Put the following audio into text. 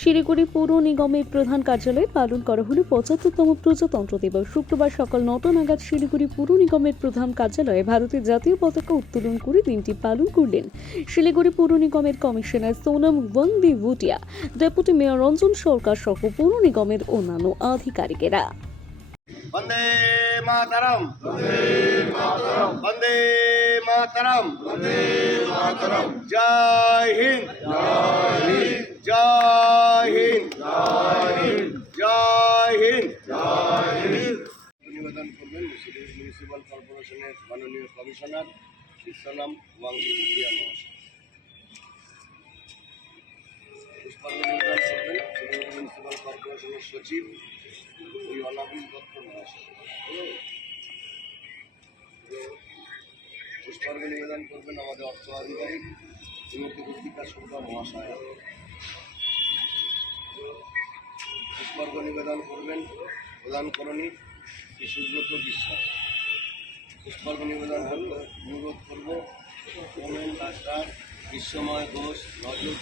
শিলিগুড়ি পৌর নিগমের প্রধান কার্যালয়ে পালন করা হলো ৭৫তম প্রজাতন্ত্র দিবস। শুক্রবার সকাল ৯টা নাগাদ শিলিগুড়ি পৌর নিগমের প্রধান কার্যালয়ে ভারতের জাতীয় পতাকা উত্তোলন করে দিনটি পালন করলেন শিলিগুড়ি পৌর নিগমের commissioner Sonam Wangdi Bhutia, deputy mayor Ranjan Sarkar সহ পৌর নিগমের অন্যান্য আধিকারিকেরা। वंदे मातरम, वंदे मातरम, जय हिंद, जय हिंद, जय हिंद। निवेदन करবেন মিউনিসিপাল কর্পোরেশনের মাননীয় কমিশনার সোনম ওয়াংদি ভুটিয়া মহাশয়। পুষ্পাঞ্জলি নিবেদন করবেন মিউনিসিপাল কর্পোরেশনের সচিব শ্রী অনাবিল দত্ত মহাশয়। পুষ্পার্ঘ্য নিবেদন করবেন আমাদের অর্থ আধিকারিক শ্রীমতী রুদ্রিকা সরকার মহাশয়। পুষ্পার্ঘ্য নিবেদন করবেন প্রধান করণী শ্রী সুব্রত বিশ্বাস। পুষ্পার্ঘ্য নিবেদন অনুরোধ করব ওমেন ডাক্তার বিশ্বময় ঘোষ, নজরুল